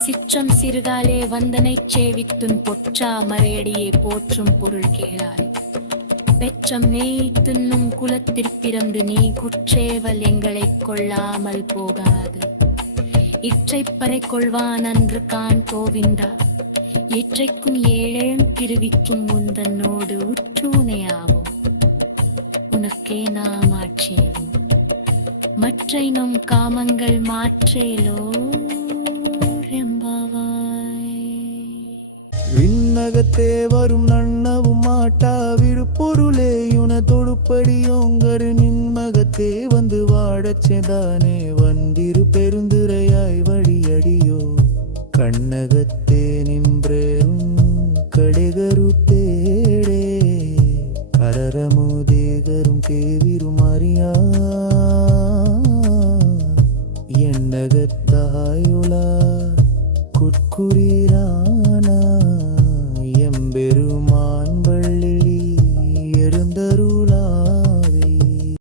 சிற்றம் சிறுகாலே வந்தனைச் சேவித்துன் பொற்றா மறையடியே போற்றும் பொருள் கேளாய். பெற்றம் நெய் தின்னும் குலத்திற்பிறந்து நீ குற்றேவல் எங்களைக் கொள்ளாமல் போகாது. இற்றைப்பறை கொள்வான் அன்று கான் கோவிந்தா, இற்றைக்கும் ஏழேழம் திருவிக்கும் முந்தன்னோடு உற்றூனையாவும். உனக்கே நாம் ஆட்சேவும் மற்றை நம் காமங்கள் மாற்றேலோ ரெம்பாவாய். விண்ணகத்தே வரும் நன்னவும் மாட்டா விழுப்பொருளே யுன தொடுப்படியோங்கரு நின்மகத்தே வந்து வாடச் செதானே வந்திரு பெருந்துரையாய் வழியடியோ கண்ணகத்தே நின்றேரும் கடைகரு தேடே கரரமுதேகரும் கேவிரும் அறியா எண்ணகத்தாயுளா குட்குறி